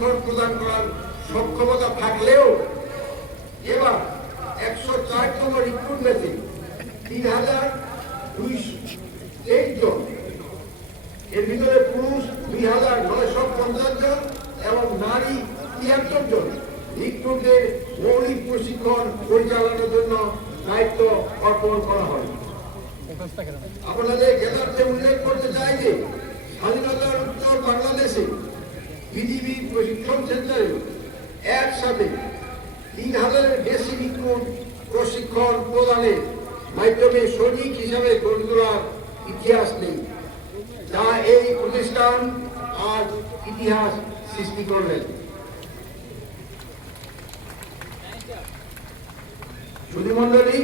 প্রশিক্ষণ প্রদান করার সক্ষমতা থাকলেও এবার 104তম রিক্রুটমেন্টে 3,223 জন, এর ভিতরে পুরুষ 2,950 জন এবং নারী 73 জন রিক্রুটদের মৌলিক প্রশিক্ষণ পরিচালনার জন্য দায়িত্ব অর্পণ করা হয়। আপনাদের জ্ঞাতার্থে উল্লেখ করতে চাই যে স্বাধীনতার উত্তর বাংলাদেশে বিজিবি প্রশিক্ষণ সেন্টারে একসাথে 3,000-এর বেশি রিক্রুট প্রশিক্ষণ প্রদানের মাধ্যমে সৈনিক হিসাবে গড়ে তোলার ইতিহাস নেই, যা এই প্রতিষ্ঠান আজ ইতিহাস সৃষ্টি করলেন। সুধীমণ্ডলী,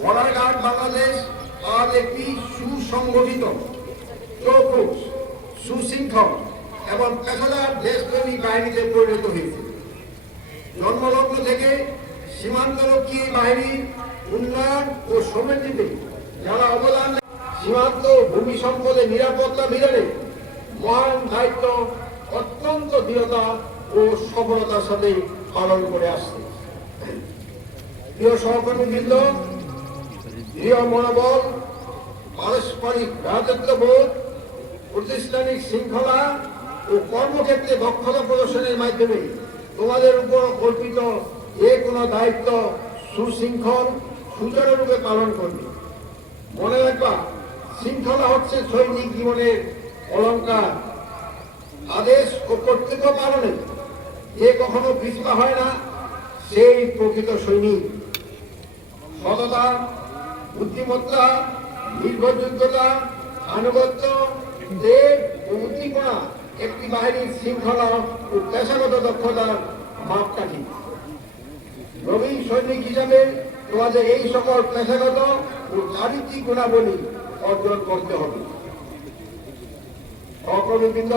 বর্ডার গার্ড বাংলাদেশ আজ একটি সুসংগঠিত, চৌকস, সুশৃঙ্খল এবং পেশাদার দেশপ্রেমী বাহিনীতে পরিণত হয়েছে। জন্মলগ্ন থেকে সীমান্তরক্ষী বাহিনীর উন্নয়ন ও সমৃদ্ধিতে যারা অবদান, সীমান্ত ভূমি সম্পদের নিরাপত্তা বিধানে মহান দায়িত্ব অত্যন্ত দৃঢ়তা ও সফলতার সাথে পালন করে আসছে। প্রিয় সহকর্মীবৃন্দ, দৃঢ় মনোবল, পারস্পরিক ভ্রাতৃত্ববোধ, প্রাতিষ্ঠানিক শৃঙ্খলা ও কর্মক্ষেত্রে দক্ষতা প্রদর্শনের মাধ্যমে তোমাদের উপর অর্পিত যে কোনো দায়িত্ব সুশৃঙ্খল সুচারুরূপে পালন করবে। মনে রাখবা, শৃঙ্খলা হচ্ছে সৈনিক জীবনের অলংকার। আদেশ ও কর্তব্য পালনে যে কখনো পিছপা হয় না, সেই প্রকৃত সৈনিক। সততা, বুদ্ধিমত্তা, নির্ভরযোগ্যতা, আনুগত্য, দেব ও উদ্দীপনা একটি বাহিনীর শৃঙ্খলা ও পেশাগত দক্ষতার মাপকাঠি। নবীন সৈনিক হিসাবে তোমাদের এই সকল পেশাগত ও চারিত্রিক গুণাবলী অর্জন করতে হবে। সহকর্মীবৃন্দ,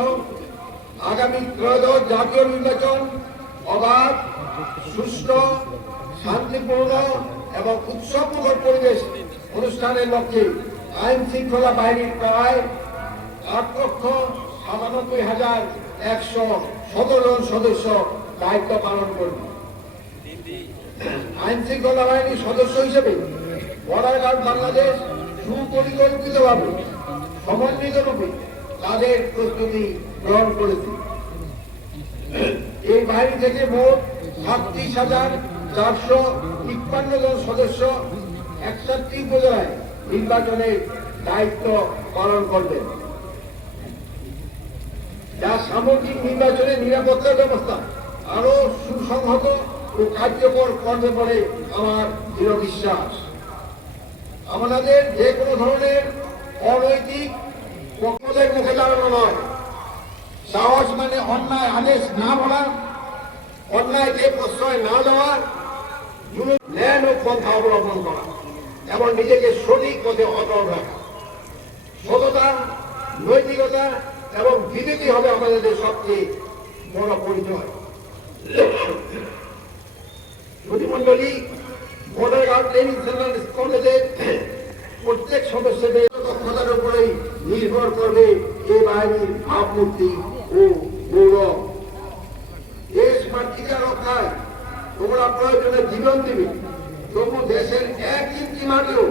আগামী ত্রয়োদশ জাতীয় নির্বাচন অবাধ, সুষ্ঠু, শান্তিপূর্ণ এবং উৎসবমুখর পরিবেশ অনুষ্ঠানের লক্ষ্যে আইন শৃঙ্খলা বাহিনীর প্রায় 8,97,117 জন সদস্য দায়িত্ব পালন করবে। আইন শৃঙ্খলা বাহিনীর সদস্য হিসেবে বর্ডার গার্ড বাংলাদেশ সুপরিকল্পিতভাবে সমন্বিত রূপে তাদের প্রস্তুতি গ্রহণ করেছে। এই বাহিনী থেকে মোট 36,453 জন সদস্য 61টি উপজেলায় নির্বাচনের দায়িত্ব পালন করবেন, যা সামগ্রিক নির্বাচনের নিরাপত্তা ব্যবস্থা আরো সুসংহত ও কার্যকর করবে বলে আমার দৃঢ় বিশ্বাস। আমাদের যে কোনো ধরনের অনৈতিক পক্ষদের মুখে দাঁড়ানো নয়, সাহস মানে অন্যায় আদেশ না বলা, অন্যায়কে প্রশ্রয় না দেওয়া, ন্যায় ও পন্থা অবলম্বন করা এবং নিজেকে সঠিক পথে অটল রাখা। সততা, নৈতিকতা এবং বিবেকী হবে আমাদের সবচেয়ে বড় পরিচয়। সুধীমণ্ডলী, বর্ডার গার্ড ট্রেনিং সেন্টার কলেজের প্রত্যেক সদস্যদের দক্ষতার উপরেই নির্ভর করবে এই বাহিনীর ভাবমূর্তি ও গৌরব। দেশ মাতৃকা রক্ষায় তোমরা প্রয়োজনে জীবন দিবে, তবু দেশের 1 ইঞ্চি মাটিও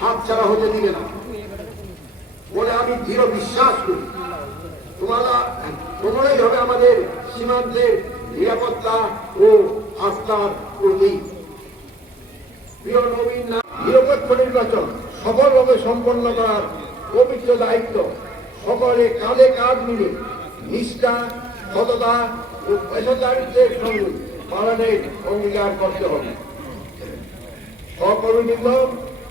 হাতছাড়া হতে দিবে না বলে আমি দৃঢ় বিশ্বাস করি। তোমরাই হবে আমাদের সীমান্তের নিরাপত্তা ও আস্থার প্রতীক। প্রিয় নবীন, নিরপেক্ষ নির্বাচন সফলভাবে সম্পন্ন করার পবিত্র দায়িত্ব সকলে কাঁধে কাঁধ মিলে নিষ্ঠা, সততা ও পেশাদারিত্বের সঙ্গে পালনের অঙ্গীকার করতে হবে। সহকর্মীবৃন্দ,